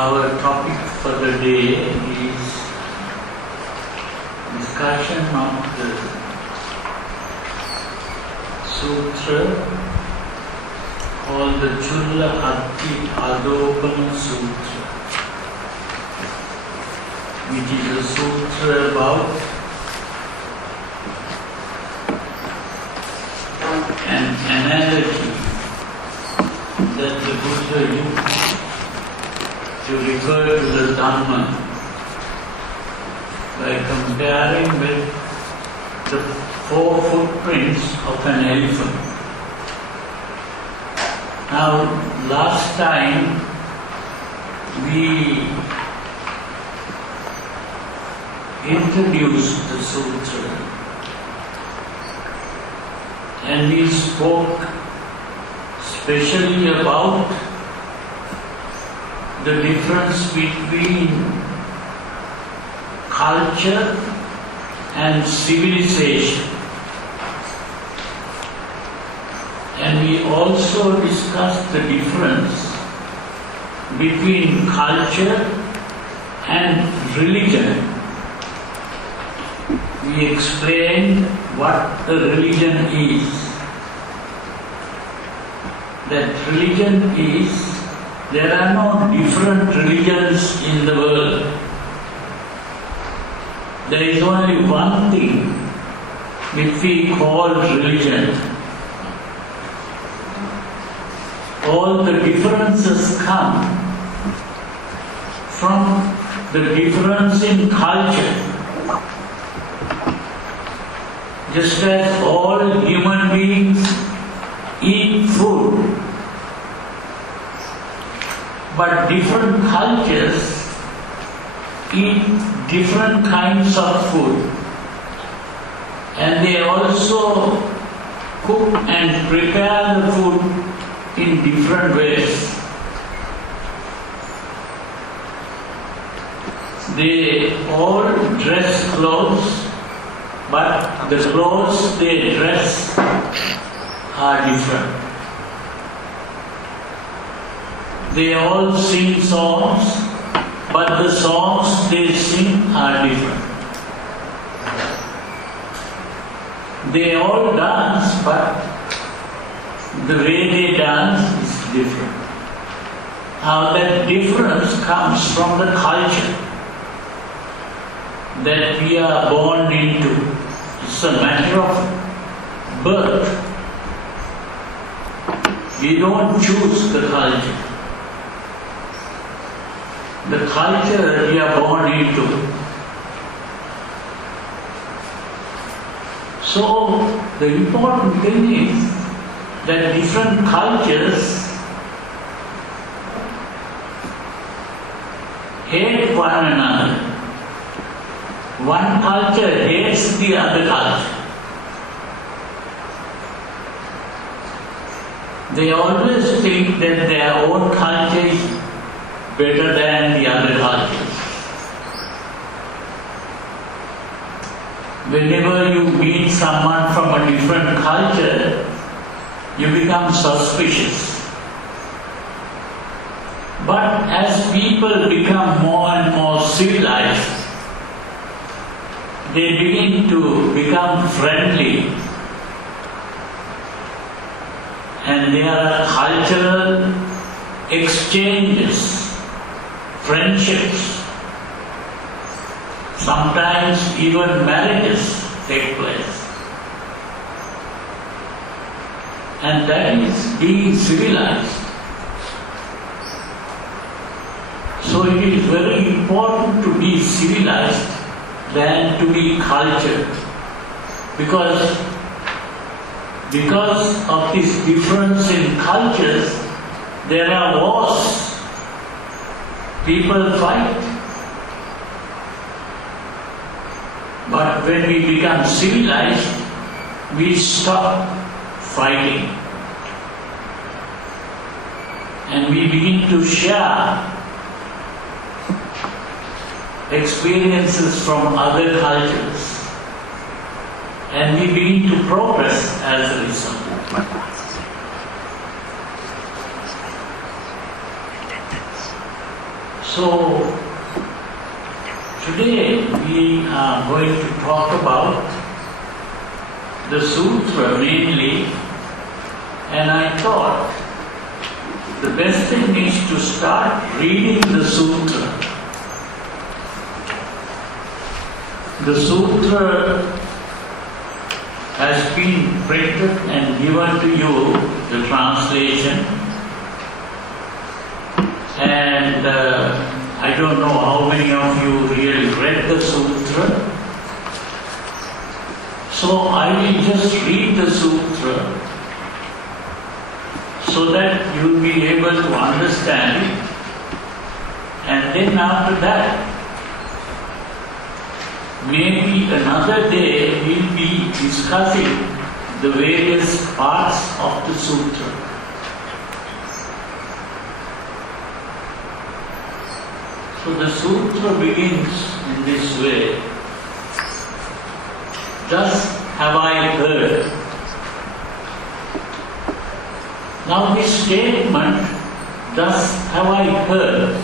Our topic for the day is discussion of the sutra called the Chulla Haththi Padopama Sutra, which is a sutra about an analogy that the Buddha used to refer to the Dhamma by comparing with the 4 footprints of an elephant. Now, last time we introduced the sutra and we spoke specially about the difference between culture and civilization. And we also discussed the difference between culture and religion. We explained what a religion is. That religion is, there are no different religions in the world. There is only one thing which we call religion. All the differences come from the difference in culture. Just as all human beings eat food, but different cultures eat different kinds of food, and they also cook and prepare the food in different ways. They all dress clothes, but the clothes they dress are different. They all sing songs, but the songs they sing are different. They all dance, but the way they dance is different. Now that difference comes from the culture that we are born into. It's a matter of birth. We don't choose the culture. The culture we are born into. So, the important thing is that different cultures hate one another. One culture hates the other culture. They always think that their own culture is better than the other cultures. Whenever you meet someone from a different culture, you become suspicious. But as people become more and more civilized, they begin to become friendly, and there are cultural exchanges, friendships, sometimes even marriages take place. And that is being civilized. So it is very important to be civilized than to be cultured. Because of this difference in cultures, there are wars. People fight. But when we become civilized, we stop fighting. And we begin to share experiences from other cultures. And we begin to progress as a result. So, today we are going to talk about the sutra mainly, and I thought the best thing is to start reading the sutra. The sutra has been printed and given to you, the translation, and I don't know how many of you really read the sutra. So I will just read the sutra so that you will be able to understand it, and then after that, maybe another day we will be discussing the various parts of the sutra. So the sutra begins in this way. Thus have I heard. Now this statement, thus have I heard,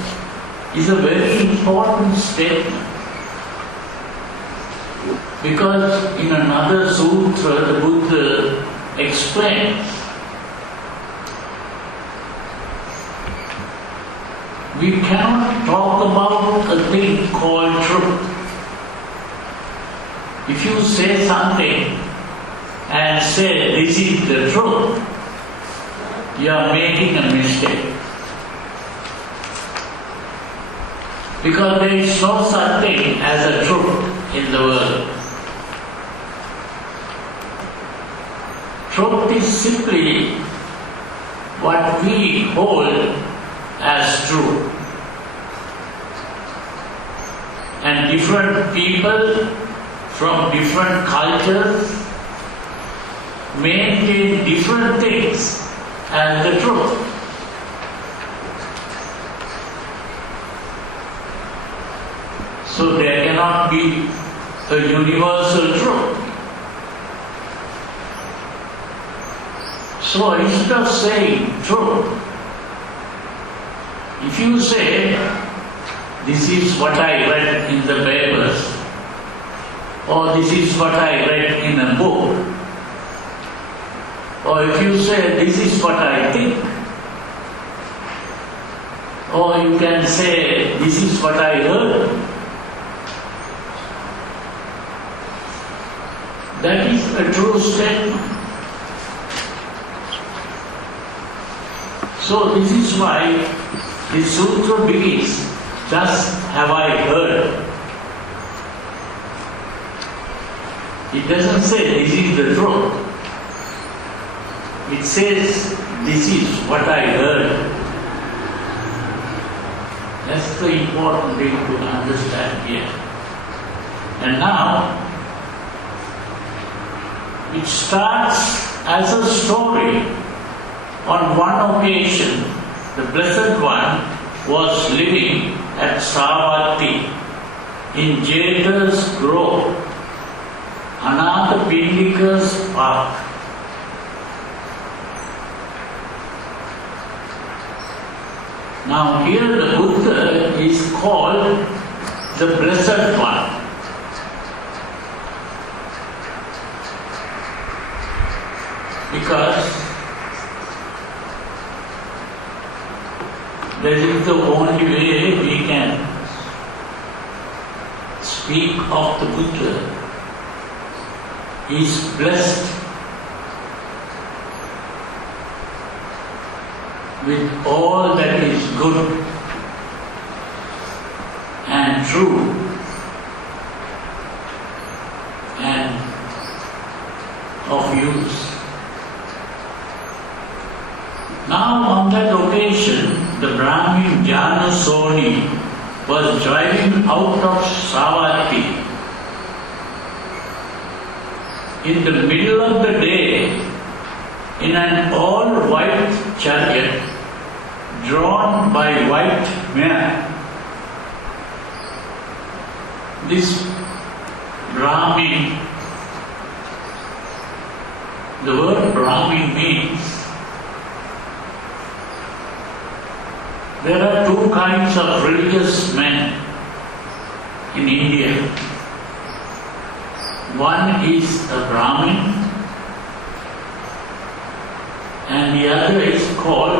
is a very important statement. Because in another sutra, the Buddha explains, we cannot talk about a thing called truth. If you say something and say this is the truth, you are making a mistake. Because there is no such thing as a truth in the world. Truth is simply what we hold as true. And different people from different cultures maintain different things as the truth. So there cannot be a universal truth. So instead of saying truth, if you say, this is what I read in the papers, or this is what I read in a book, or if you say, this is what I think, or you can say, this is what I heard, that is a true statement. So this is why the sutra begins, thus have I heard. It doesn't say this is the truth. It says this is what I heard. That's the important thing to understand here. And now, it starts as a story. On one occasion, the Blessed One was living at Savatthi in Jeta's Grove, Anathapindika's park. Now here the Buddha is called the Blessed One. Because that is the only way we can speak of the Buddha. He is blessed with all that is good and true and of use. Now on that occasion, the Brahmin Janasoni was driving out of Savatthi. In the middle of the day, in an all-white chariot drawn by white men, this Brahmin, the word Brahmin means there are two kinds of religious men in India. One is a Brahmin and the other is called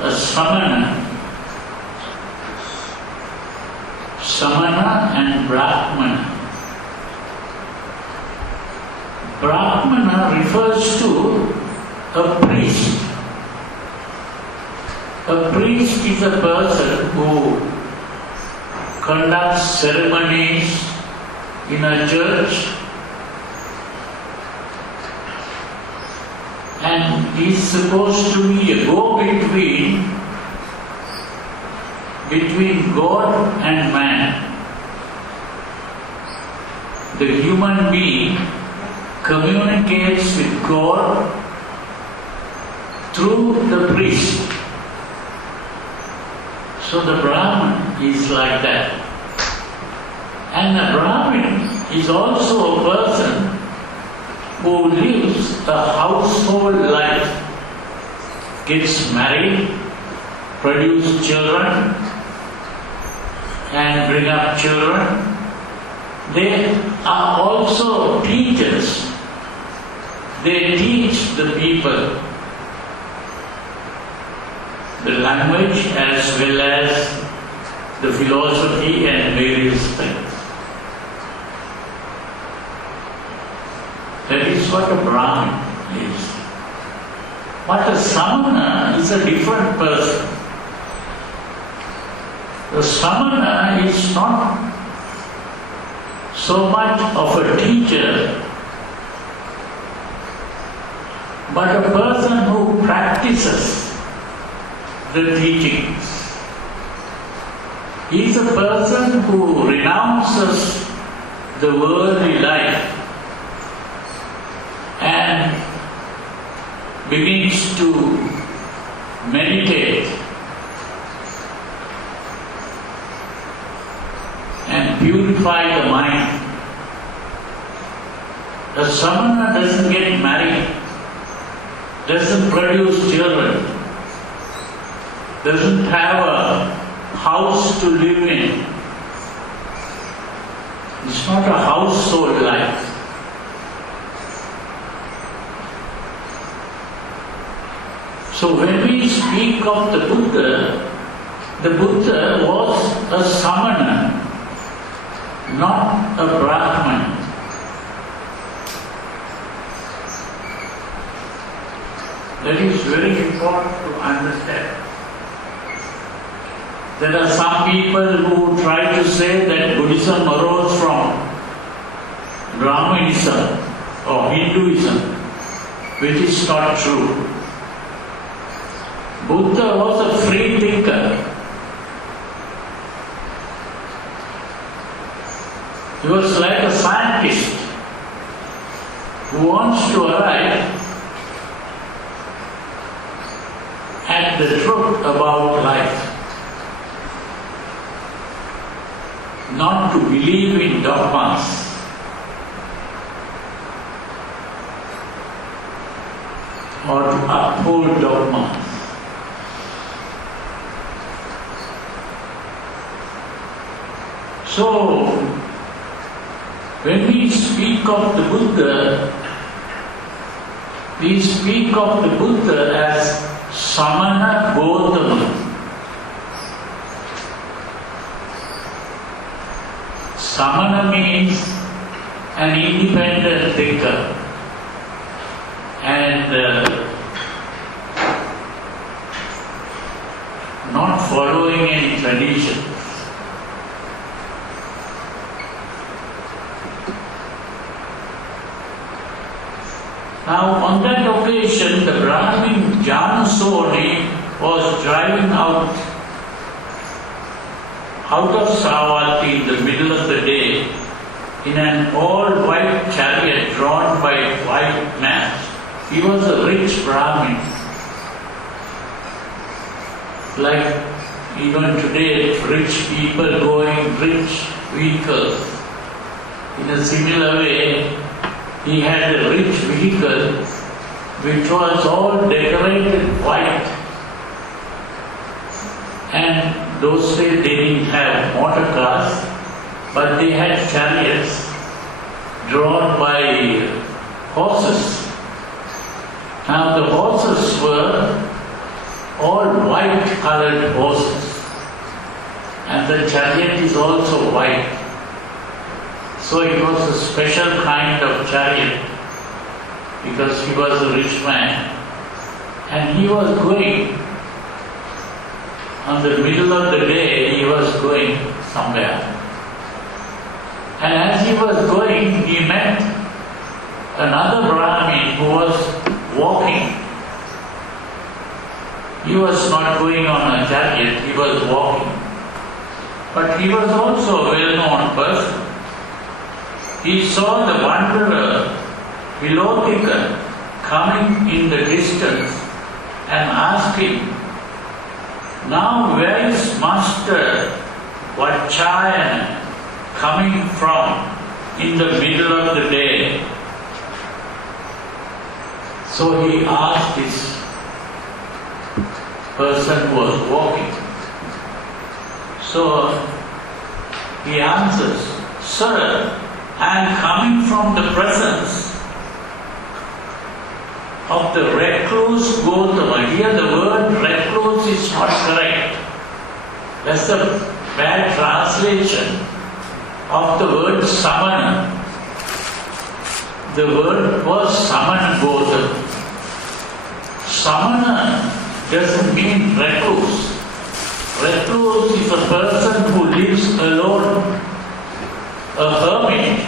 a Samana. Samana and Brahmana. Brahmana refers to a priest. A priest is a person who conducts ceremonies in a church and is supposed to be a go-between between God and man. The human being communicates with God through the priest. So the Brahman is like that. And the Brahmin is also a person who lives a household life, gets married, produces children, and bring up children. They are also teachers. They teach the people the language as well as the philosophy and various things. That is what a Brahmin is. But a Samana is a different person. The Samana is not so much of a teacher, but a person who practices the teachings. He is a person who renounces the worldly life and begins to meditate and purify the mind. The Samana doesn't get married, doesn't produce children, doesn't have a house to live in. It's not a household life. So when we speak of the Buddha was a Samana, not a Brahman. That is very important to understand. There are some people who try to say that Buddhism arose from Brahmanism or Hinduism, which is not true. Buddha was a free thinker. He was like a scientist who wants to arrive at the truth about life. Not to believe in dogmas. Or to uphold dogmas. So, when we speak of the Buddha, we speak of the Buddha as Samana Gautama. Samana means an independent thinker and not following any tradition. Now on that occasion the Brahmin Janasoni was driving out of Savatthi in the middle of the day in an all-white chariot drawn by white men. He was a rich Brahmin. Like even today, rich people going rich vehicles. In a similar way, he had a rich vehicle which was all decorated white. And those days they didn't have motor cars, but they had chariots drawn by horses. Now the horses were all white colored horses, and the chariot is also white. So it was a special kind of chariot because he was a rich man, and he was going on the middle of the day, he was going somewhere. And as he was going, he met another Brahmin who was walking. He was not going on a chariot, he was walking. But he was also a well-known person. He saw the wanderer, Vilotika, coming in the distance and asked him, "Now where is Master Vachayana coming from in the middle of the day?" So he asked this person who was walking. So he answers, "Sir, I am coming from the presence of the recluse Gautama." Here the word recluse is not correct. That's a bad translation of the word samana. The word was samana Gautama. Samana doesn't mean recluse. Recluse is a person who lives alone, a hermit.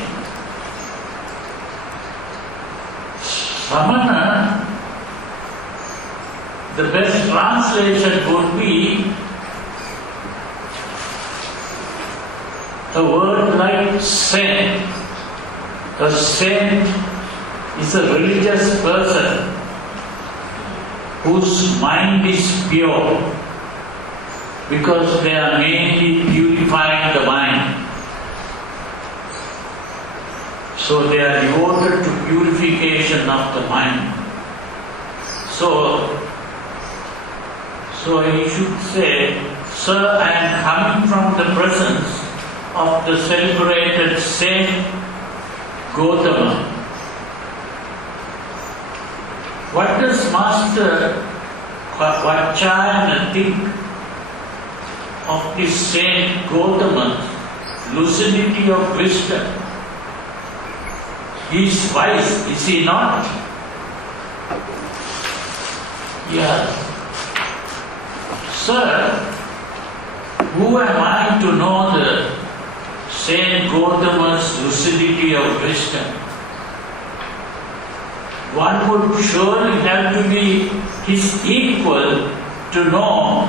Samana, the best translation would be a word like saint. A saint is a religious person whose mind is pure because they are mainly purifying the mind. So they are devoted to purification of the mind. So he should say, "Sir, I am coming from the presence of the celebrated Saint Gautama." What does Master Vachayana think of this Saint Gautama's lucidity of wisdom? He is wise, is he not? Yes. "Sir, who am I to know the Saint Gautama's lucidity of wisdom? One would surely have to be his equal to know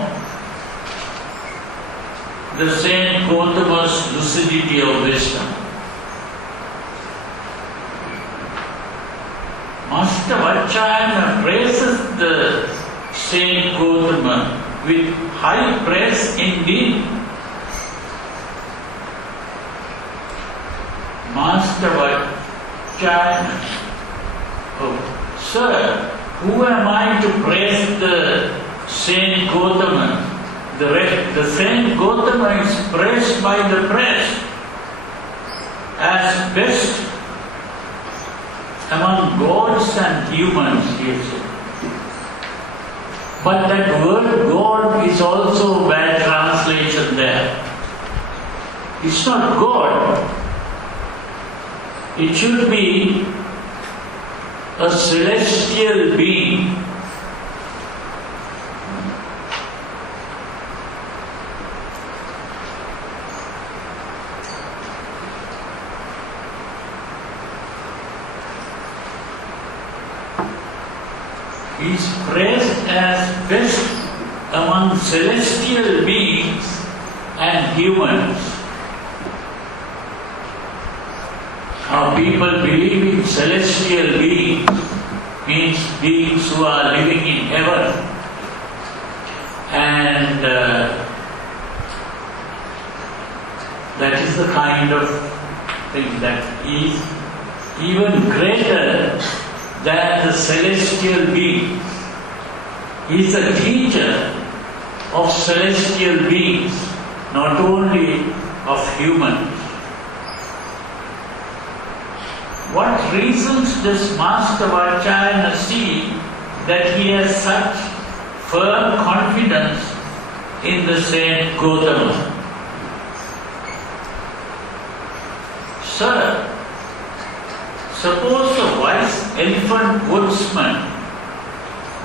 the Saint Gautama's lucidity of wisdom." Master Vachayana praises the Saint Gautama with high praise indeed. Master Vachayana, "Oh, sir, who am I to praise the Saint Gautama? The Saint Gautama is praised by the press as best among gods and humans," he said. But that word God is also a bad translation there. It's not God. It should be a celestial being. He is praised as best among celestial beings and humans. Now people believe in celestial beings, means beings who are living in heaven, and that is the kind of thing that is even greater than the celestial beings. He is a teacher of celestial beings, not only of humans. What reasons does Master Vajrayana see that he has such firm confidence in the Saint Gautama? Sir, suppose a wise elephant woodsman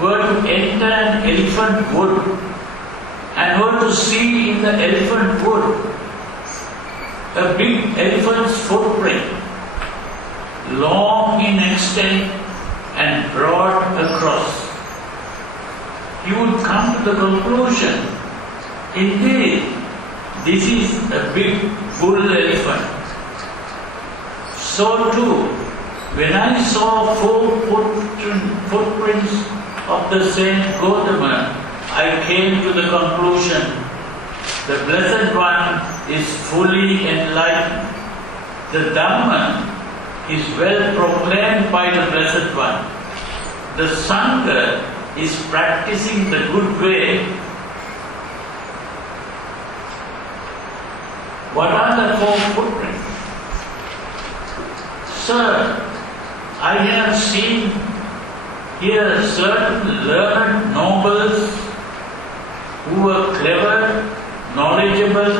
were to enter an elephant wood and were to see in the elephant wood a big elephant's footprint, long in extent and broad across. He would come to the conclusion, indeed, this is a big bull elephant. So too, when I saw 4 footprints of the Saint Gautama, I came to the conclusion, the Blessed One is fully enlightened. The Dhamma is well proclaimed by the Blessed One. The Sangha is practicing the good way. What are the 4 footprints? Sir, I have seen here certain learned nobles who were clever, knowledgeable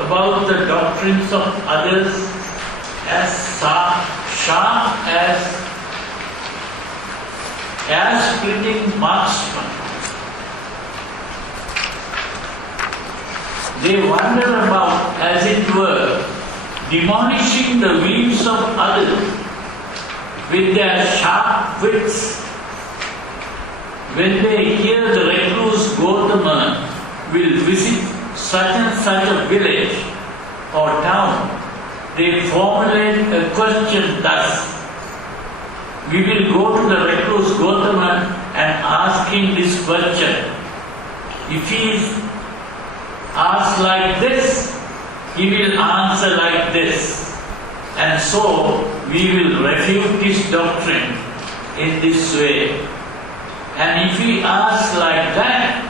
about the doctrines of others, as sharp as splitting marksmen. They wander about, as it were, demolishing the wings of others with their sharp wits. When they hear the recluse Gautama will visit such and such a village or town, they formulate a question thus: we will go to the recluse Gautama and ask him this question. If he is asked like this, he will answer like this. And so we will refute his doctrine in this way. And if he asks like that,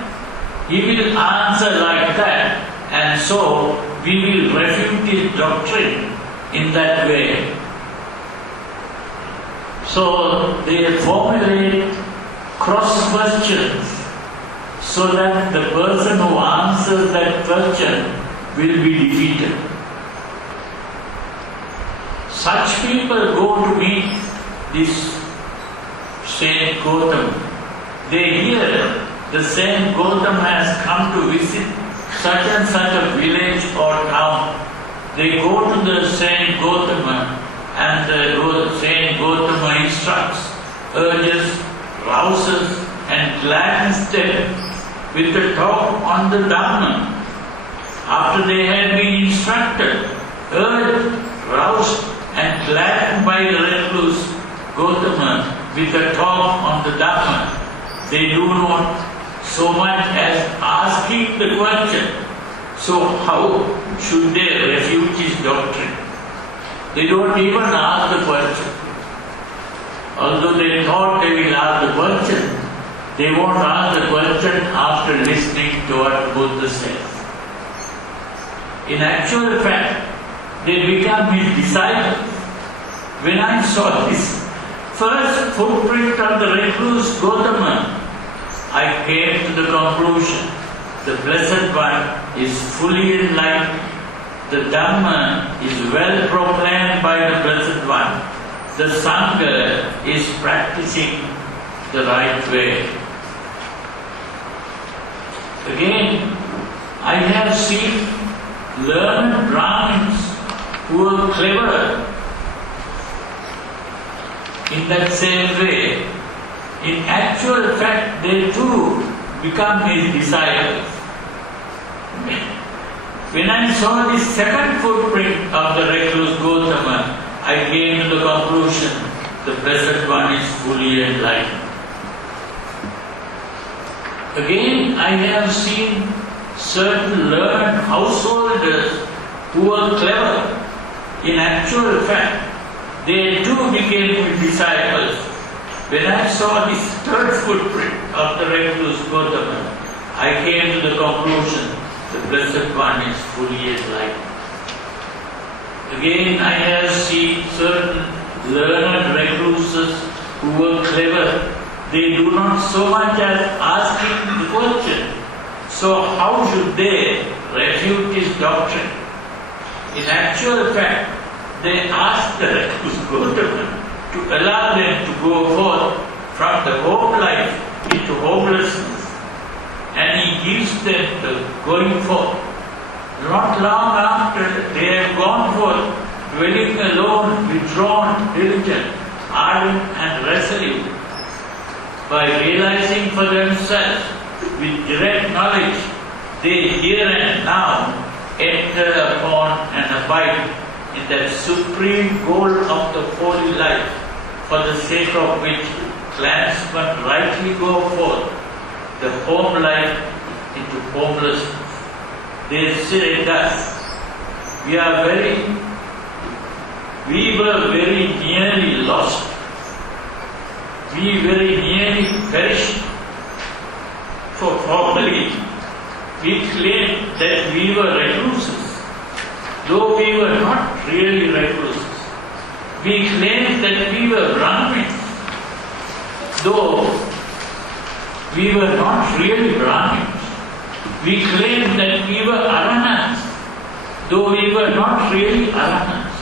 he will answer like that. And so we will refute his doctrine in that way. So they formulate cross questions so that the person who answers that question will be defeated. Such people go to meet this Saint Gautama. They hear the Saint Gautama has come to visit such and such a village or town. They go to the Saint Gautama and the Saint Gautama instructs, urges, rouses and gladdens them with the talk on the Dhamma. After they have been instructed, urged, roused and gladdened by the recluse Gautama with the talk on the Dhamma, they do not so much as asking the question, so how should they refute his doctrine? They don't even ask the question. Although they thought they will ask the question, they won't ask the question after listening to what Buddha says. In actual fact, they become his disciples. When I saw this first footprint of the recluse Gautama, I came to the conclusion, the Blessed One is fully enlightened. The Dhamma is well proclaimed by the Blessed One. The Sangha is practicing the right way. Again, I have seen learned Brahmins who are clever in that same way. In actual fact, they too become his disciples. When I saw this second footprint of the recluse Gautama, I came to the conclusion, the Blessed One is fully enlightened. Again, I have seen certain learned householders who were clever. In actual fact, they too became his disciples. When I saw this third footprint of the recluse Gautama, I came to the conclusion the Blessed One is fully enlightened. Again, I have seen certain learned recluses who were clever. They do not so much as asking the question. So how should they refute his doctrine? In actual fact, they asked the recluse Gautama to allow them to go forth from the home life into homelessness. And he gives them the going forth. Not long after they have gone forth, dwelling alone, withdrawn, diligent, ardent and resolute, by realizing for themselves with direct knowledge, they here and now enter upon and abide in that supreme goal of the holy life, for the sake of which clansmen rightly go forth, the home life into homelessness. They say thus, we were very nearly lost. We very nearly perished. For formerly, we claimed that we were recluses, though we were not really recluses. We claimed that we were Brahmins, though we were not really Brahmins. We claimed that we were Aranas, though we were not really Aranas.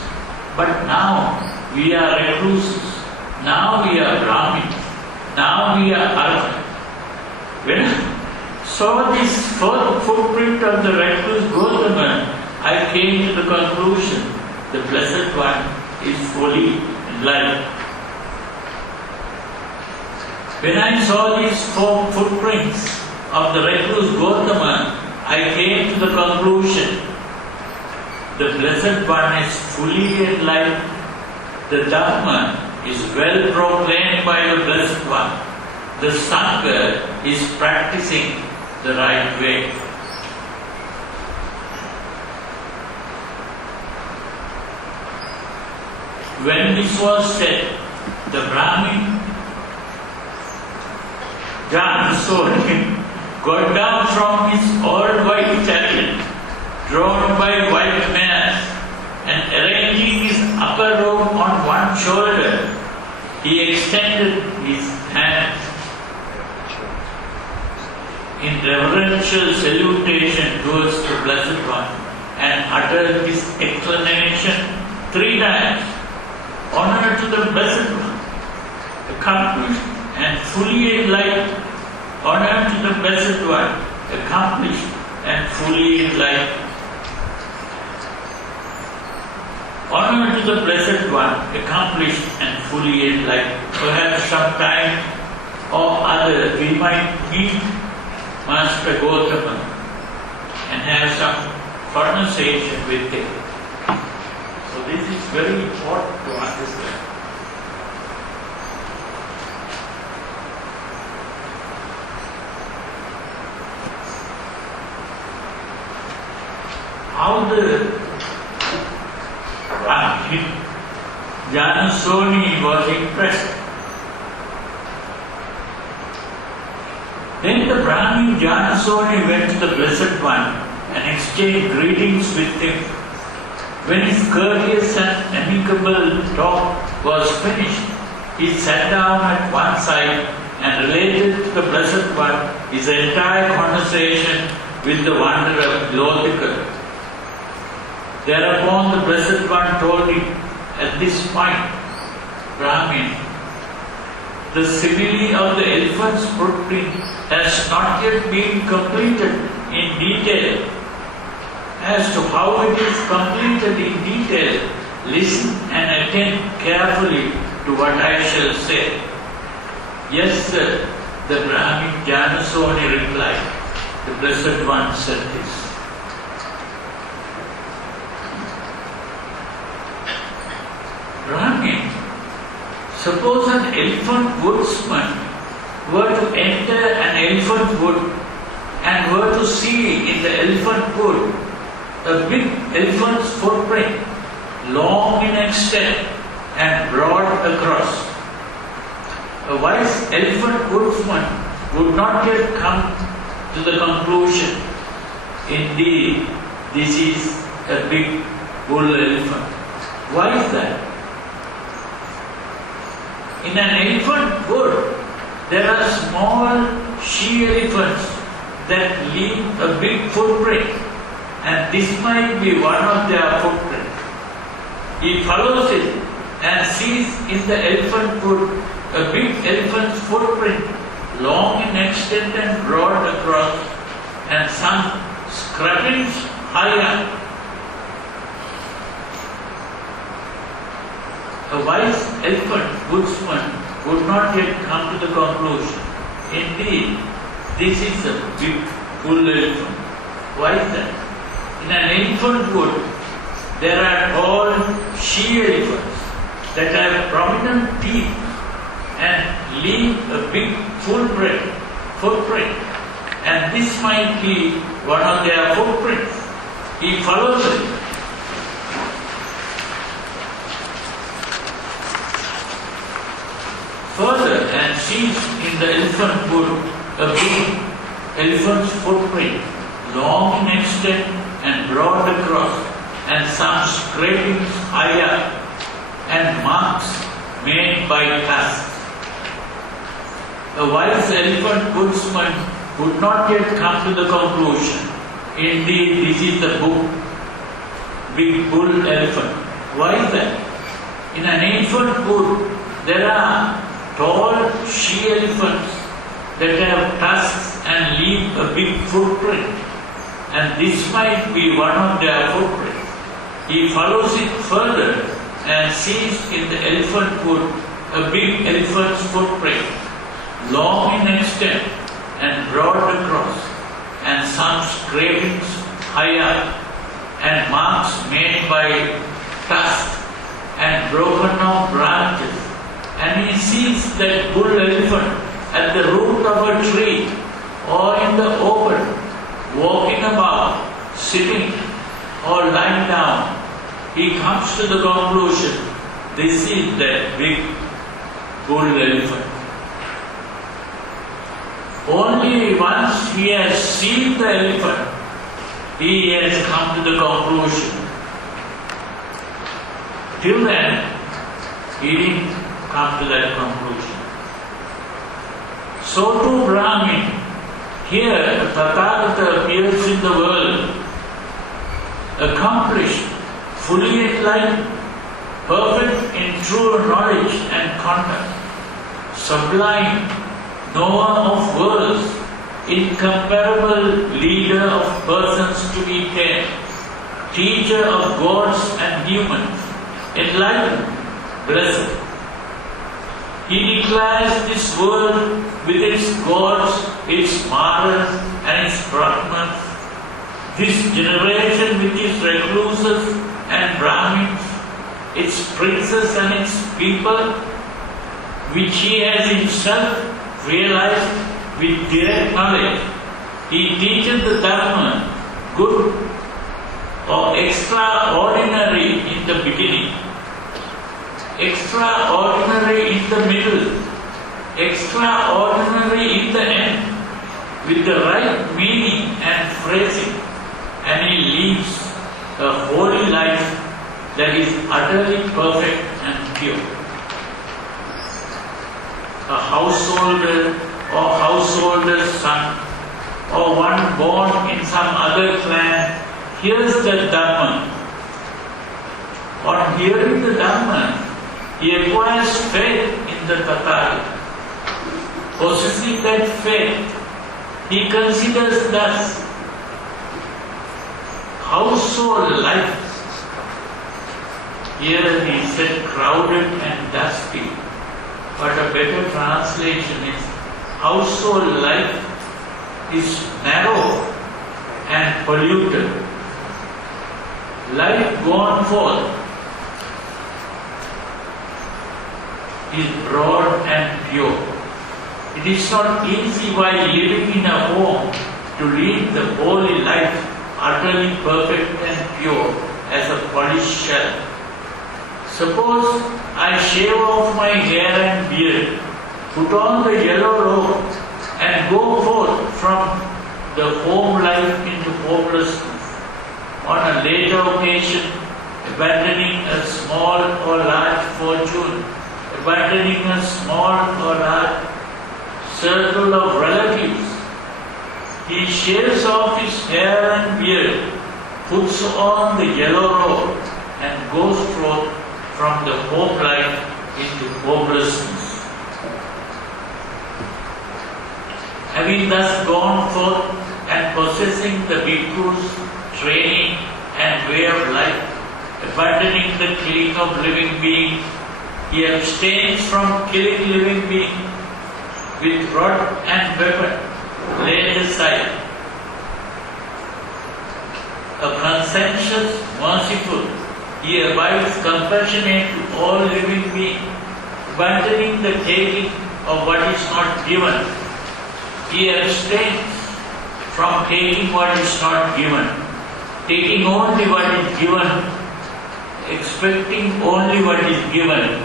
But now we are recluses. Now we are Brahmins. Now we are Aranas. When I saw this footprint of the recluse Gautama, I came to the conclusion the Blessed One is fully enlightened. When I saw these footprints of the recluse Gautama, I came to the conclusion the Blessed One is fully enlightened. The Dhamma is well proclaimed by the Blessed One. The Sangha is practicing the right way. When this was said, the Brahmin Janasoni got down from his old white chariot, drawn by white mares, and arranging his upper robe on one shoulder, he extended his hand in reverential salutation towards the Blessed One and uttered his exclamation 3 times. Honor to the Blessed One, accomplished and fully enlightened. Honor to the Blessed One, accomplished and fully enlightened. Honor to the Blessed One, accomplished and fully enlightened. Perhaps sometime or other we might meet Master Gautama and have some conversation with him. So this is very important to understand. How the Brahmin Janasoni was impressed. Then the Brahmin Janasoni went to the Blessed One and exchanged greetings with him. When his courteous and amicable talk was finished, he sat down at one side and related to the Blessed One his entire conversation with the wanderer Lodika. Thereupon the Blessed One told him, at this point, Brahmin, the simile of the elephant's footprint has not yet been completed in detail. As to how it is completed in detail, listen and attend carefully to what I shall say. Yes, sir, the Brahmin Janasoni replied. The Blessed One said this. Brahmin, suppose an elephant woodsman were to enter an elephant wood and were to see in the elephant wood a big elephant's footprint, long in extent and broad across. A wise elephant woodsman would not yet come to the conclusion, indeed, this is a big bull elephant. Why is that? In an elephant wood, there are small she elephants that leave a big footprint, and this might be one of their footprints. He follows it and sees in the elephant wood a big elephant's footprint, long in extent and broad across, and some scrapings high up. A wise elephant woodsman would not yet come to the conclusion, indeed, this is a big bull elephant. Why is that? In an elephant wood, there are tall she elephants that have prominent teeth and leave a big footprint, and this might be one of their footprints. He follows it. Further, and sees in the elephant wood a big elephant's footprint, long in extent and broad across, and some scrapings high up, and marks made by tusks. A wise elephant woodsman would not yet come to the conclusion, indeed, this is the big bull elephant. Why is that? In an elephant wood, there are tall she elephants that have tusks and leave a big footprint, and this might be one of their footprints. He follows it further and sees in the elephant wood a big elephant's footprint, long in extent and broad across, and some scrapings high up, and marks made by tusks and broken off branches. And he sees that bull elephant at the root of a tree or in the open, walking about, sitting or lying down. He comes to the conclusion, this is that big bull elephant. Only once he has seen the elephant, he has come to the conclusion. Till then, he didn't come to that conclusion. So too Brahmin, here the Tathagata appears in the world, accomplished, fully enlightened, perfect in true knowledge and conduct, sublime, knower of worlds, incomparable leader of persons to be taught, teacher of gods and humans, enlightened, blessed. He declares this world with its gods, its martyrs and its brahmanas, this generation with its recluses and brahmins, its princes and its people, which he has himself realized with direct knowledge. He teaches the Dhamma, good or extraordinary in the beginning, extraordinary in the middle, extraordinary in the end, with the right meaning and phrasing, and he lives a holy life that is utterly perfect and pure. A householder or householder's son, or one born in some other clan, hears the Dhamma. On hearing the Dhamma, he acquires faith in the Tathagata. Possessing that faith, he considers thus household life. Here he said crowded and dusty, but a better translation is household life is narrow and polluted. Life gone forth is broad and pure. It is not easy while living in a home to lead the holy life utterly perfect and pure as a polished shell. Suppose I shave off my hair and beard, put on the yellow robe, and go forth from the home life into homelessness. On a later occasion, abandoning a small or large fortune, abandoning a small or large circle of relatives. He shaves off his hair and beard, puts on the yellow robe, and goes forth from the home life into homelessness. Having thus gone forth and possessing the bhikkhu's training and way of life, abandoning the killing of living beings, he abstains from killing living beings with rod and weapon laid aside. A conscientious, merciful, he abides compassionate to all living beings, abandoning the taking of what is not given. He abstains from taking what is not given, taking only what is given, expecting only what is given.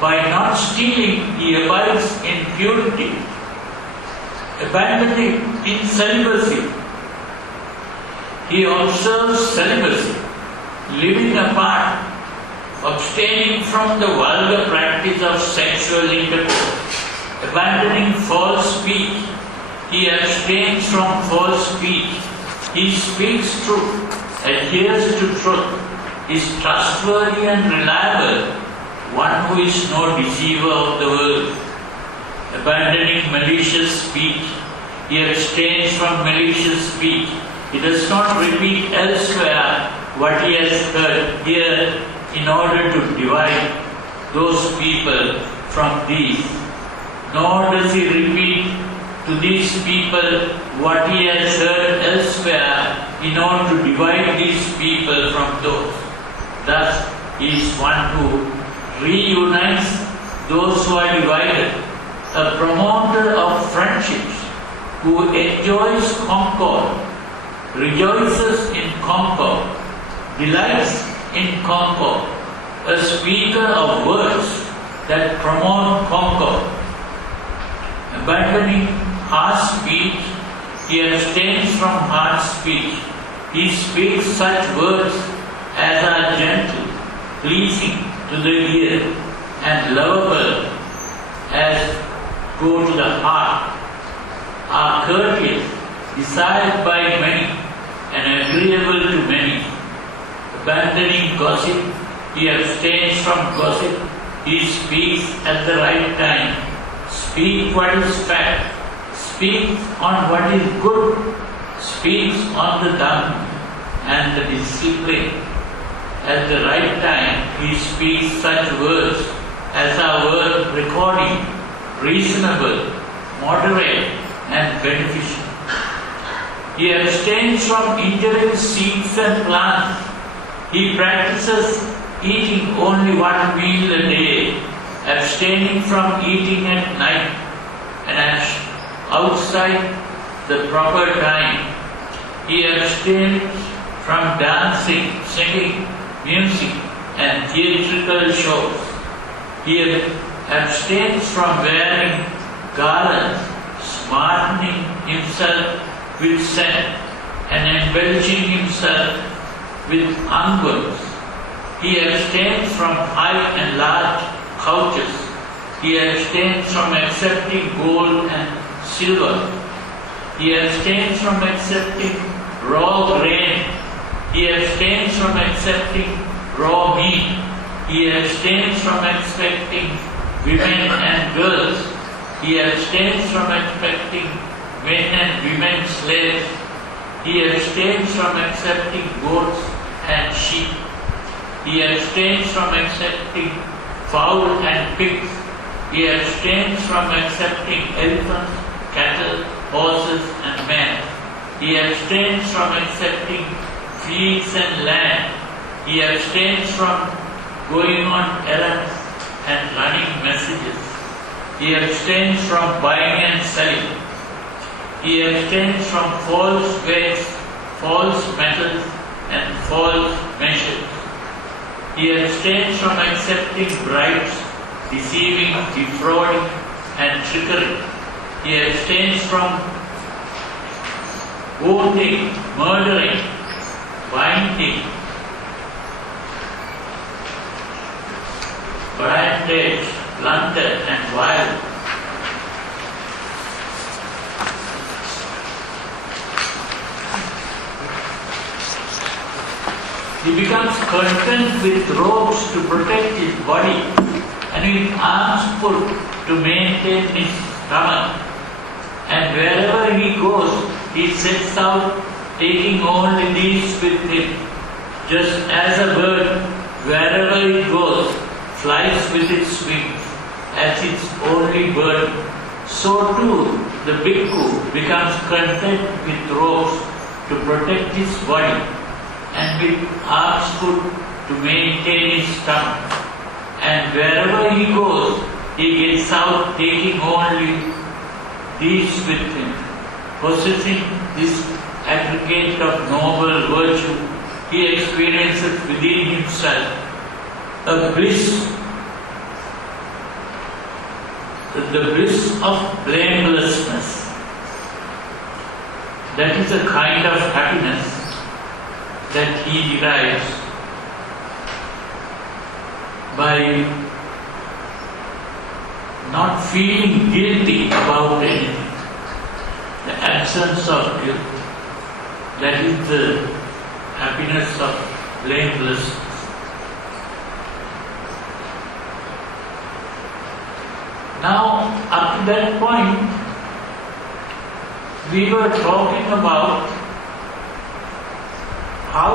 By not stealing, he abides in purity, abandoning in celibacy. He observes celibacy, living apart, abstaining from the vulgar practice of sexual intercourse, abandoning false speech. He abstains from false speech. He speaks truth, adheres to truth, is trustworthy and reliable, one who is no deceiver of the world. Abandoning malicious speech, he abstains from malicious speech. He does not repeat elsewhere what he has heard here in order to divide those people from these. Nor does he repeat to these people what he has heard elsewhere in order to divide these people from those. Thus, he is one who reunites those who are divided, a promoter of friendships, who enjoys concord, rejoices in concord, delights in concord, a speaker of words that promote concord. Abandoning harsh speech, he abstains from harsh speech. He speaks such words as are gentle, pleasing to the ear, and lovable as go to the heart, are courteous, desired by many, and agreeable to many. Abandoning gossip, he abstains from gossip. He speaks at the right time. Speak what is fact. Speak on what is good. Speaks on the Dhamma and the discipline. At the right time, he speaks such words as are worth recording, reasonable, moderate, and beneficial. He abstains from injuring seeds and plants. He practices eating only one meal a day, abstaining from eating at night and outside the proper time. He abstains from dancing, singing, music, and theatrical shows. He abstains from wearing garlands, smartening himself with scent, and embellishing himself with unguents. He abstains from high and large couches. He abstains from accepting gold and silver. He abstains from accepting raw grain. He abstains from accepting raw meat. He abstains from expecting women and girls. He abstains from expecting men and women slaves. He abstains from accepting goats and sheep. He abstains from accepting fowl and pigs. He abstains from accepting elephants, cattle, horses, and men. He abstains from accepting fields and land. He abstains from going on errands and running messages. He abstains from buying and selling. He abstains from false weights, false metals, and false measures. He abstains from accepting bribes, deceiving, defrauding, and trickery. He abstains from wounding, murdering, binding, branded, plundered and violent. He becomes content with ropes to protect his body and with arms put to maintain his stomach. And wherever he goes, he sets out taking only these with him. Just as a bird, wherever it goes, flies with its wings as its only burden, so too the bhikkhu becomes content with ropes to protect his body and with arms put to maintain his stomach. And wherever he goes, he gets out taking only these with him. Possessing this aggregate of noble virtue, he experiences within himself a bliss, the bliss of blamelessness. That is a kind of happiness that he derives by not feeling guilty about anything. The absence of guilt, that is the happiness of blamelessness. Now, up to that point, we were talking about how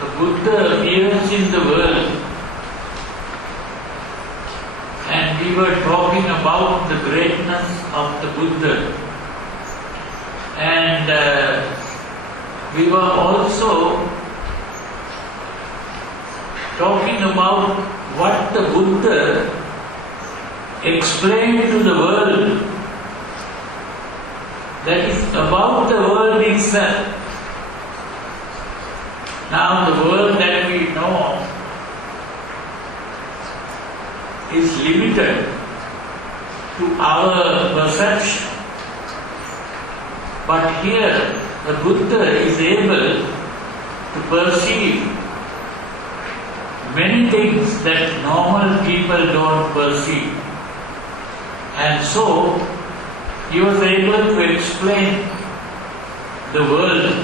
the Buddha appears in the world, and we were talking about the greatness of the Buddha, and we were also talking about what the Buddha explained to the world, that is about the world itself. Now the world that we know is limited to our perception. But here the Buddha is able to perceive many things that normal people don't perceive. And so he was able to explain the world,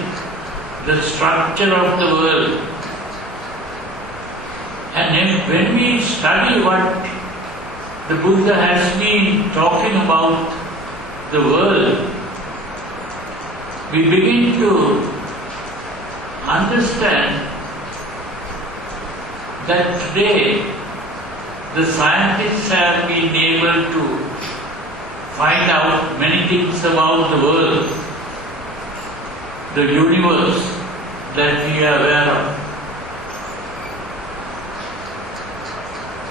the structure of the world. And when we study what the Buddha has been talking about the world, we begin to understand that today the scientists have been able to find out many things about the world, the universe that we are aware of.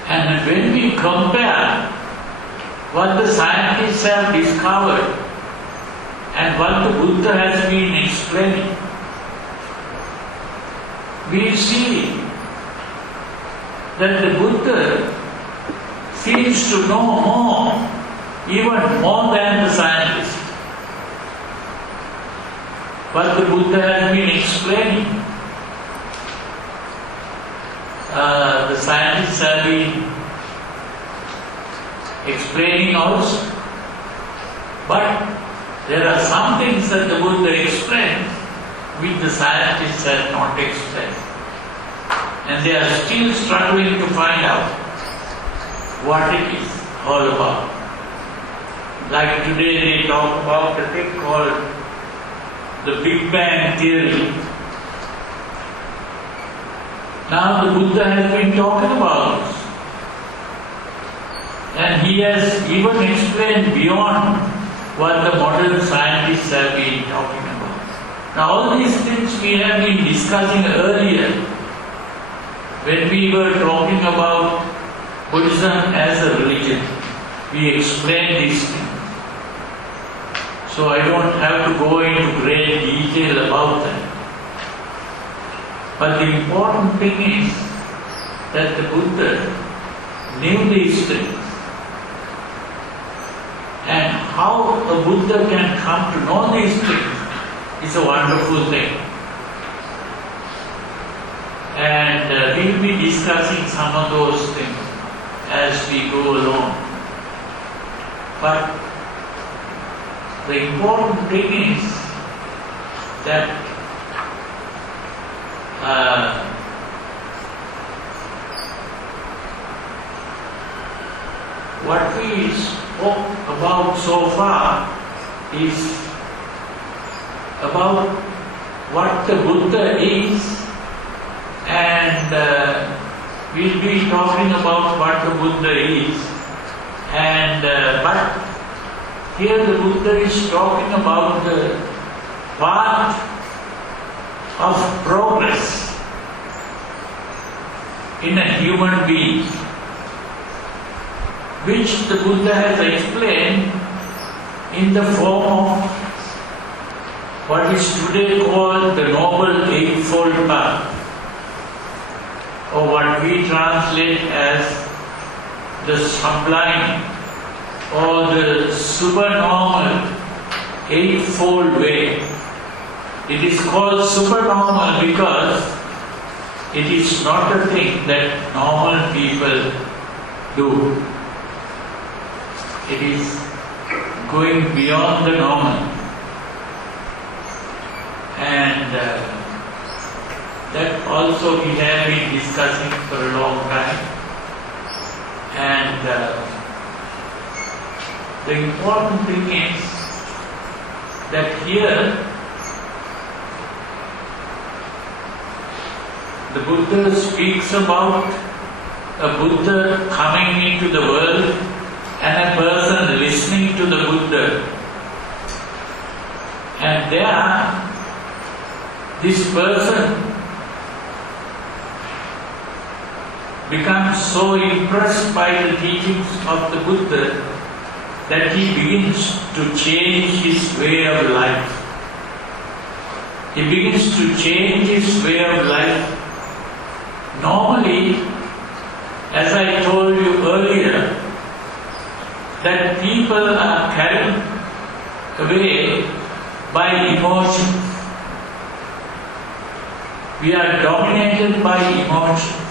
And when we compare what the scientists have discovered and what the Buddha has been explaining, we see that the Buddha seems to know more, even more than the scientist. What the Buddha has been explaining, the scientists have been explaining also. But there are some things that the Buddha explains which the scientists have not explained. And they are still struggling to find out what it is all about. Like today they talk about a thing called the Big Bang Theory. Now the Buddha has been talking about this. And he has even explained beyond what the modern scientists have been talking about. Now all these things we have been discussing earlier when we were talking about Buddhism as a religion. We explained these things. So I don't have to go into great detail about that. But the important thing is that the Buddha knew these things. And how a Buddha can come to know these things is a wonderful thing. And we'll be discussing some of those things as we go along. But the important thing is that what we spoke about so far is about what the Buddha is, and we'll be talking about what the Buddha is, and but here the Buddha is talking about the path of progress in a human being, which the Buddha has explained in the form of what is today called the Noble Eightfold Path, or what we translate as the sublime or the supernormal Eightfold Way. It is called supernormal because it is not a thing that normal people do. It is going beyond the normal. And that also we have been discussing for a long time. And the important thing is that here the Buddha speaks about a Buddha coming into the world and a person listening to the Buddha. And there, this person becomes so impressed by the teachings of the Buddha that he begins to change his way of life. He begins to change his way of life. Normally, as I told you earlier, that people are carried away by emotions. We are dominated by emotions.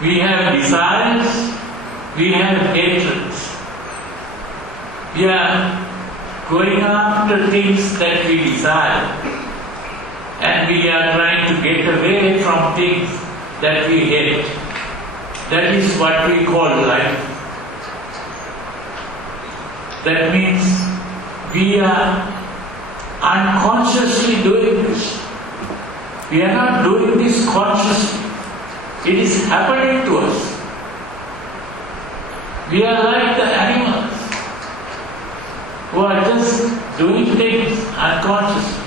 We have desires, we have hatreds. We are going after things that we desire, and we are trying to get away from things that we hate. That is what we call life. That means we are unconsciously doing this. We are not doing this consciously. It is happening to us. We are like the animals who are just doing things unconsciously.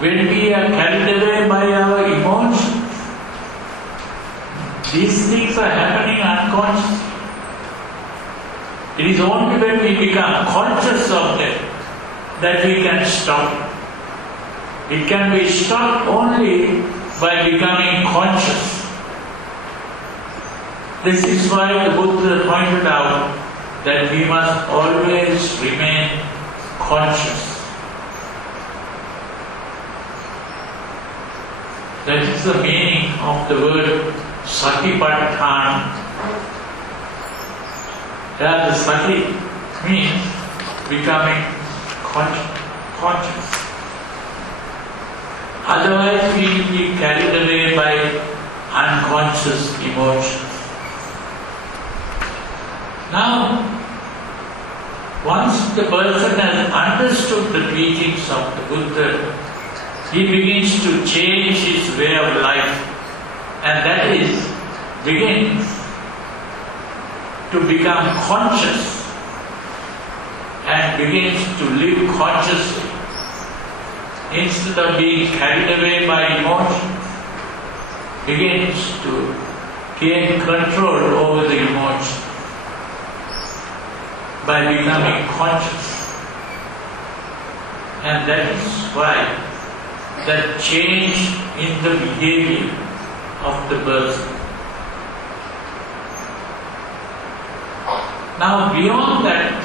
When we are carried away by our emotions, these things are happening unconsciously. It is only when we become conscious of them that we can stop it. It can be stopped only by becoming conscious. This is why the Buddha pointed out that we must always remain conscious. That is the meaning of the word Satipatthana. That the Sati means becoming conscious. Otherwise we will be carried away by unconscious emotions. Now, once the person has understood the teachings of the Buddha, he begins to change his way of life, and that is, begins to become conscious and begins to live consciously. Instead of being carried away by emotions, begins to gain control over the emotions by becoming conscious. And that is why that change in the behavior of the person. Now beyond that,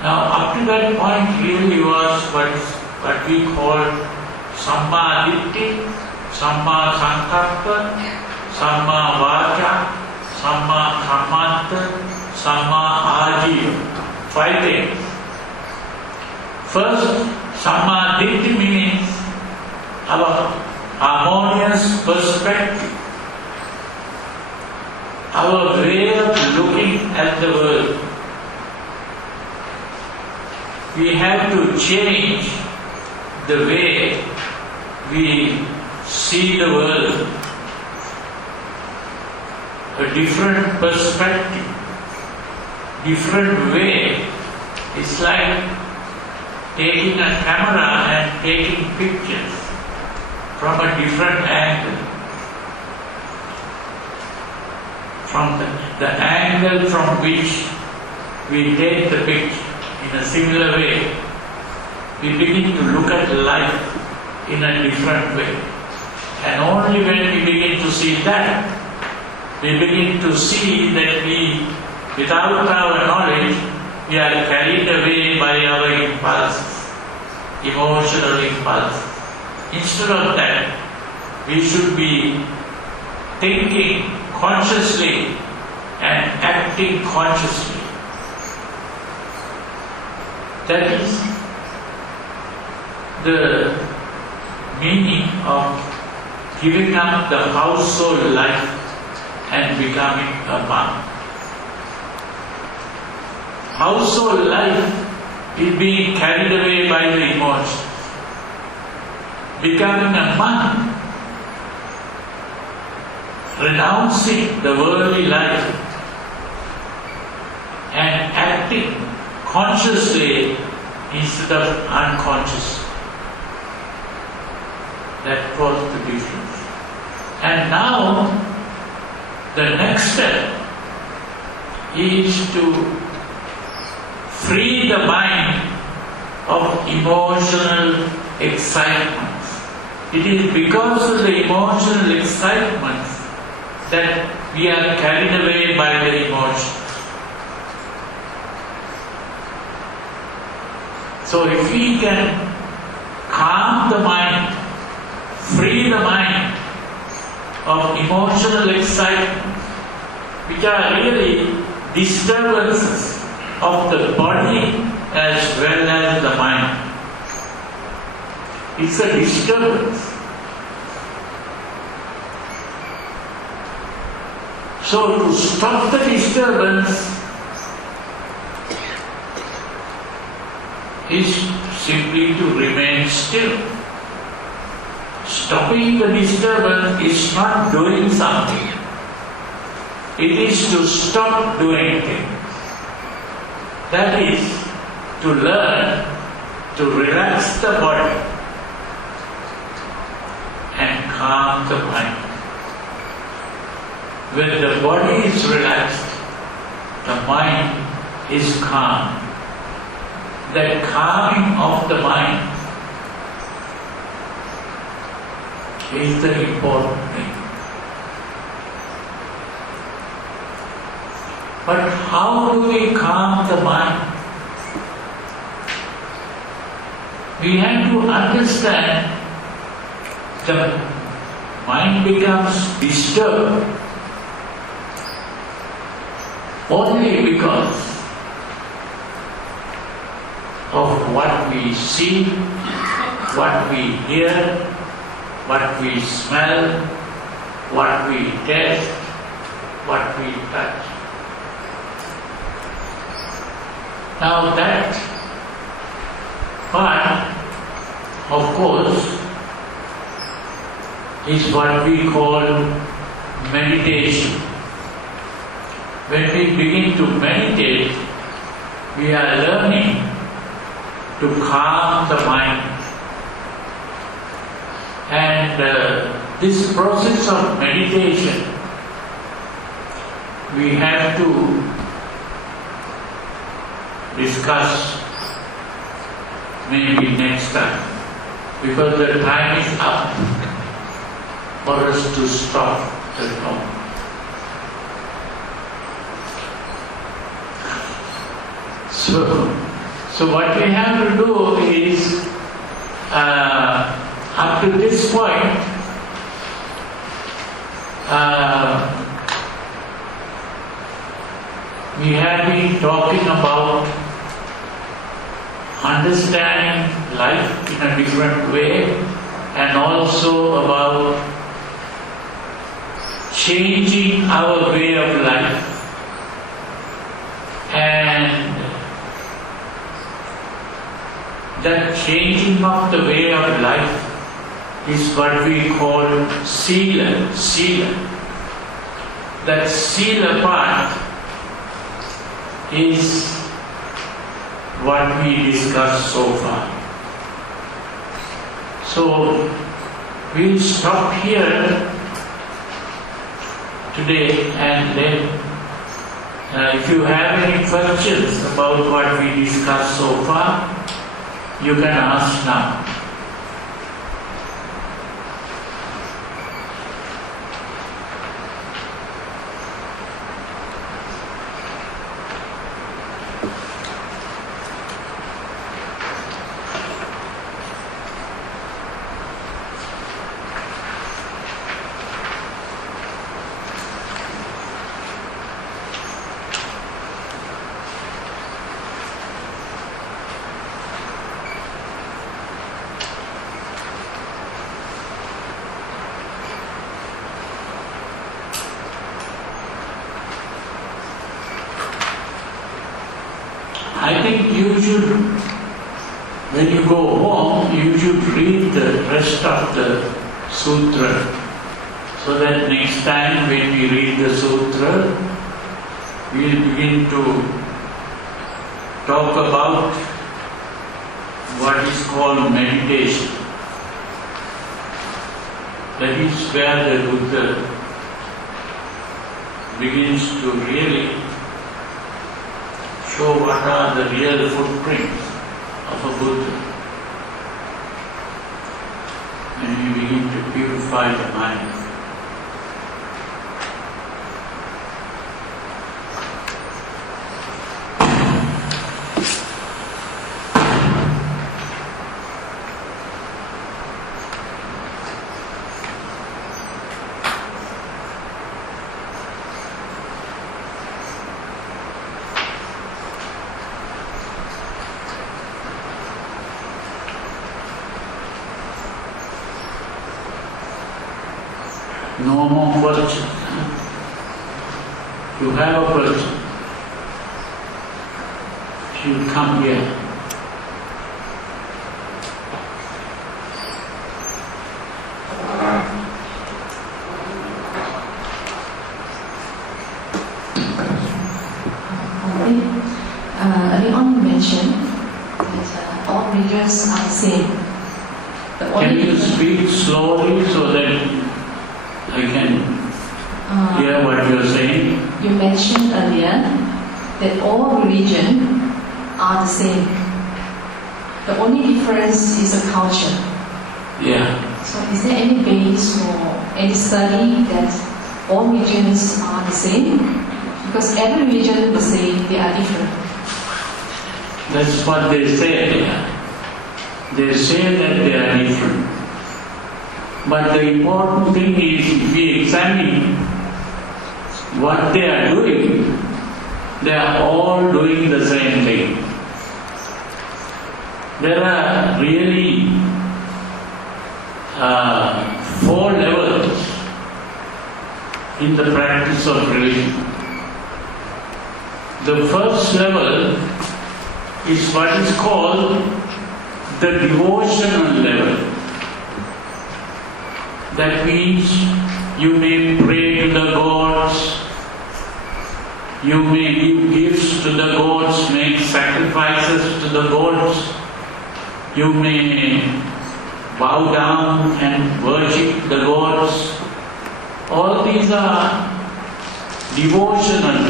now up to that point really was what we call Samma Ditti, Samma Sankappa, Samma Vacha, Samma Kammanta, Samma Ajiva. 5 things. First, Samma Ditti means our harmonious perspective, our way of looking at the world. We have to change the way we see the world, a different perspective, different way. It's like taking a camera and taking pictures from a different angle. From the angle from which we take the picture in a similar way, we begin to look at life in a different way. And only when we begin to see that, we begin to see that we, without our knowledge, we are carried away by our impulses, emotional impulses. Instead of that, we should be thinking consciously and acting consciously. That is the meaning of giving up the household life and becoming a monk. Household life is being carried away by the emotions. Becoming a monk, renouncing the worldly life and acting consciously instead of unconsciously. That was the difference. And now, the next step is to free the mind of emotional excitements. It is because of the emotional excitements that we are carried away by the emotions. So if we can calm the mind, free the mind of emotional excitements, which are really disturbances of the body as well as the mind. It's a disturbance. So to stop the disturbance is simply to remain still. Stopping the disturbance is not doing something. It is to stop doing things. That is to learn to relax the body and calm the mind. When the body is relaxed, the mind is calm. That calming of the mind is the important thing. But how do we calm the mind? We have to understand the mind becomes disturbed only because of what we see, what we hear, what we smell, what we taste, what we touch. Now that part, of course, is what we call meditation. When we begin to meditate, we are learning to calm the mind. And this process of meditation, we have to discuss maybe next time, because the time is up for us to stop the talk. So what we have to do is, up to this point, we have been talking about understanding life in a different way and also about changing our way of life. And that changing of the way of life is what we call Sila. That Sila part is what we discussed so far. So we'll stop here today, and then if you have any questions about what we discussed so far, you can ask now. I think you should, when you go home, you should read the rest of the sutra, so that next time when we read the sutra, we'll begin to talk about what is called meditation. That is where the Buddha begins to really show what are the real footprints of a Buddha. And you begin to purify the mind. No more virtue. You have a virtue. She'll come here. Early on you mentioned that all religions are the same. Can you speak slowly so that I can hear what you are saying? You mentioned earlier that all religions are the same. The only difference is a culture. Yeah. So is there any base or any study that all religions are the same? Because every religion will say they are different. That's what they say. They say that they are different. But the important thing is, if we examine what they are doing, they are all doing the same thing. There are really 4 levels in the practice of religion. The first level is what is called the devotional level. That means you may pray to the gods, you may give gifts to the gods, make sacrifices to the gods, you may bow down and worship the gods. All these are devotional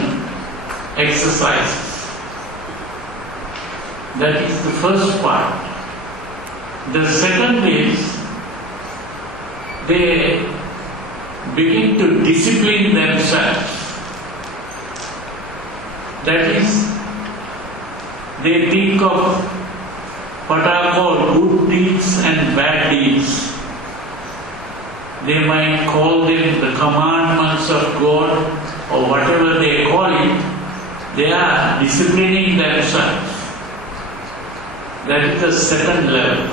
exercises. That is the first part. The second is they begin to discipline themselves. That is, they think of what are called good deeds and bad deeds. They might call them the commandments of God or whatever they call it. They are disciplining themselves. That is the second level.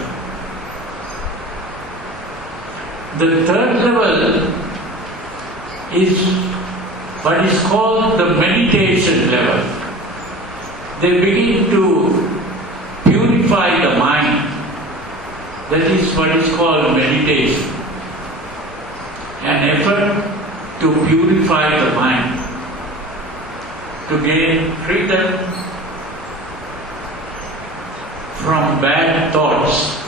The third level is what is called the meditation level. They begin to purify the mind. That is what is called meditation. An effort to purify the mind, to gain freedom from bad thoughts,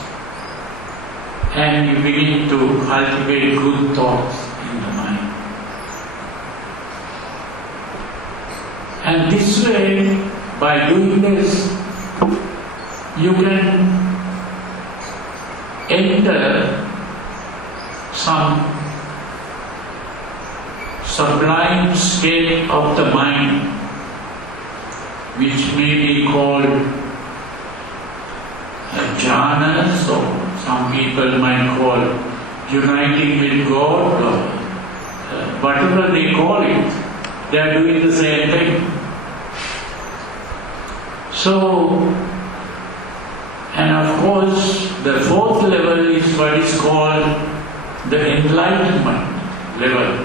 and you begin to cultivate good thoughts in the mind. And this way, by doing this, you can enter some sublime state of the mind, which may be called jhanas, or some people might call uniting with God, or whatever they call it, they are doing the same thing. So, and of course, the fourth level is what is called the enlightenment level,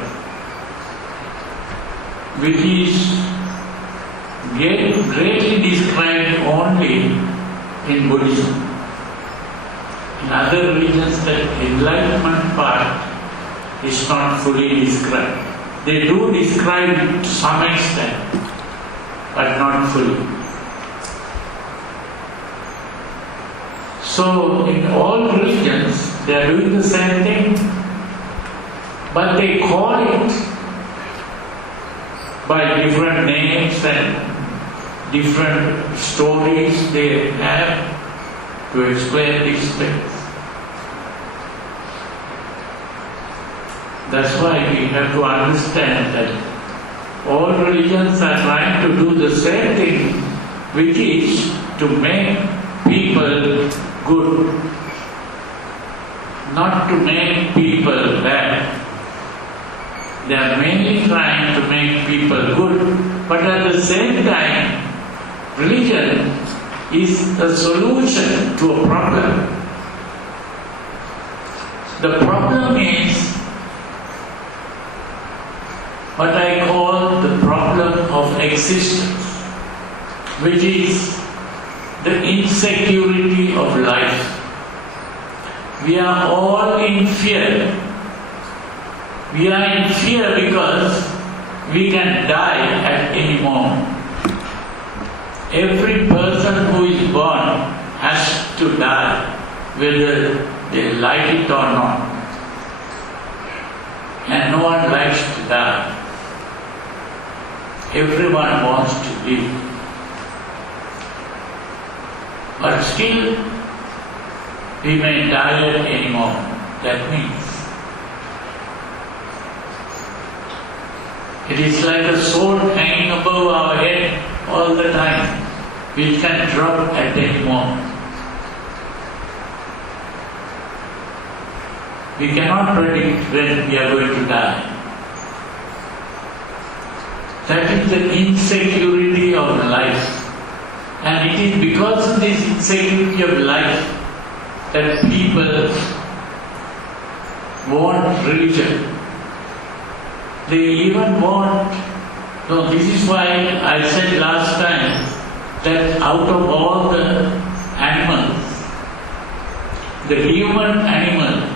which is greatly described only in Buddhism. In other religions, the enlightenment part is not fully described. They do describe it to some extent, but not fully. So, in all religions, they are doing the same thing, but they call it by different names and different stories they have to explain these things. That's why we have to understand that all religions are trying to do the same thing, which is to make people good, not to make people bad. They are mainly trying to make people good, but at the same time, religion is a solution to a problem. The problem is what I call the problem of existence, which is the insecurity of life. We are all in fear. We are in fear because we can die at any moment. Every person who is born has to die, whether they like it or not. And no one likes to die. Everyone wants to live. But still, we may die at any moment. That means it is like a sword hanging above our head all the time, which can drop at any moment. We cannot predict when we are going to die. That is the insecurity of life. And it is because of this insecurity of life that people want religion. They even want, so this is why I said last time that out of all the animals, the human animal,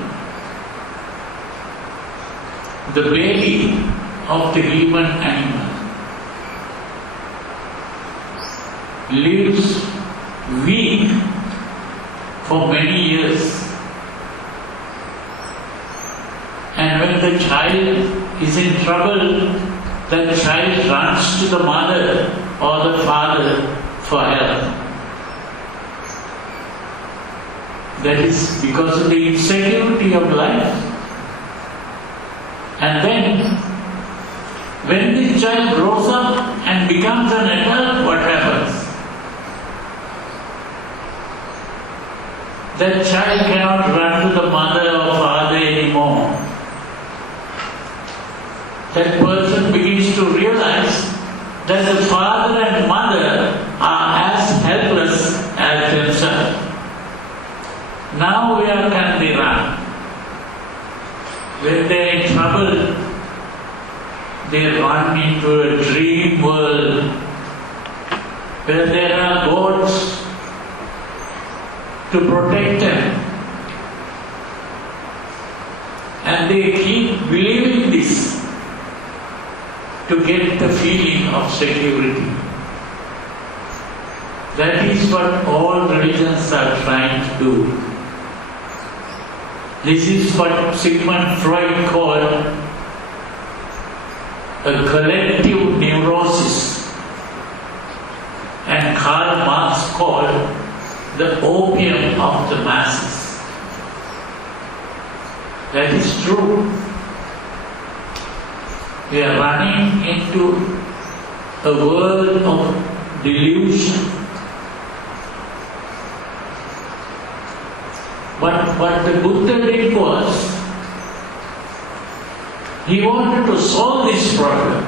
the baby of the human animal lives weak for many years. And when the child is in trouble, the child runs to the mother or the father for help. That is because of the insecurity of life. And then, when this child grows up and becomes an adult, what happens? that child cannot run to the mother or father anymore. That person begins to realize that the father and mother are as helpless as themselves. Now where can they run? When they are in trouble, they run into a dream world where there are gods to protect them. And they keep believing this to get the feeling of security. That is what all religions are trying to do. This is what Sigmund Freud called a collective neurosis, and Karl Marx called the opium of the masses. That is true. We are running into a world of delusion. But what the Buddha did was, he wanted to solve this problem,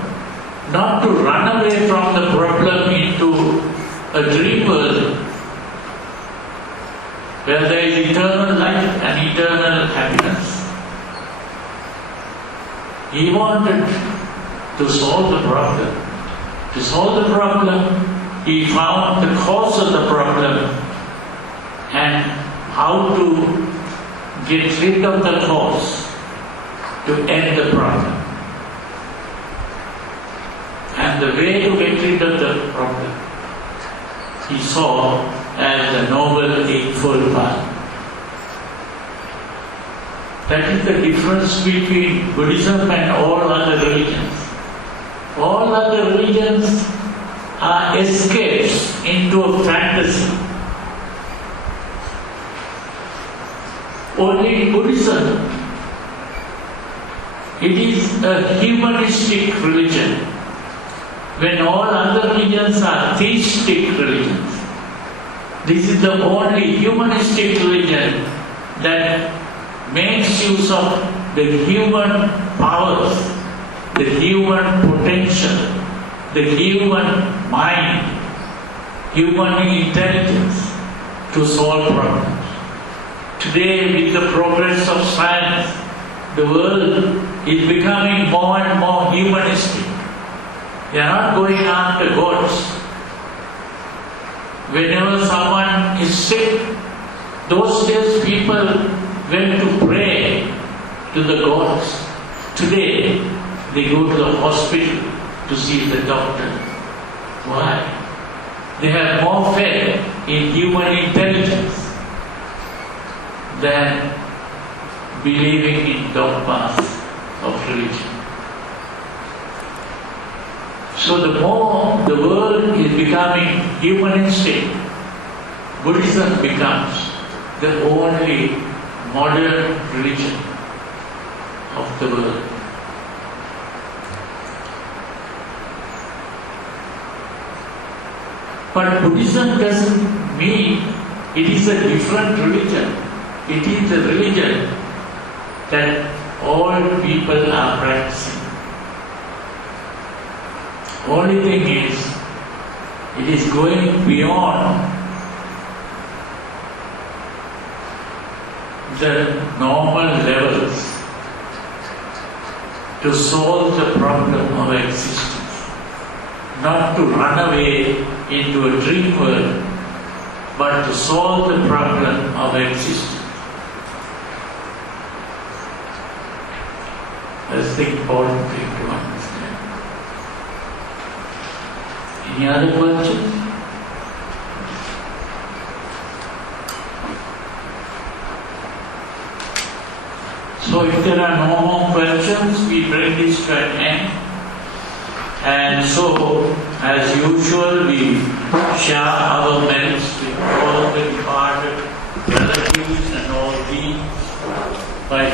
not to run away from the problem into a dream world where there is eternal life and eternal happiness. He wanted to solve the problem. To solve the problem, he found the cause of the problem and how to get rid of the cause to end the problem. And the way to get rid of the problem, he saw as the Noble Eightfold Path. That is the difference between Buddhism and all other religions. All other religions are escapes into a fantasy. Only in Buddhism, it is a humanistic religion, when all other religions are theistic religions. This is the only humanistic religion that makes use of the human powers, the human potential, the human mind, human intelligence to solve problems. Today, with the progress of science, the world is becoming more and more humanistic. They are not going after gods. Whenever someone is sick, those days people went to pray to the gods. Today, they go to the hospital to see the doctor. Why? They have more faith in human intelligence than believing in dogmas of religion. So the more the world is becoming humanistic, Buddhism becomes the only modern religion of the world. But Buddhism doesn't mean it is a different religion. It is a religion that all people are practicing. Only thing is, it is going beyond the normal levels to solve the problem of existence. Not to run away into a dream world, but to solve the problem of existence. That's the important thing to understand. Any other questions? So if there are no more questions, we bring this to an end. And so, as usual, we share our merits with all the departed relatives and all these by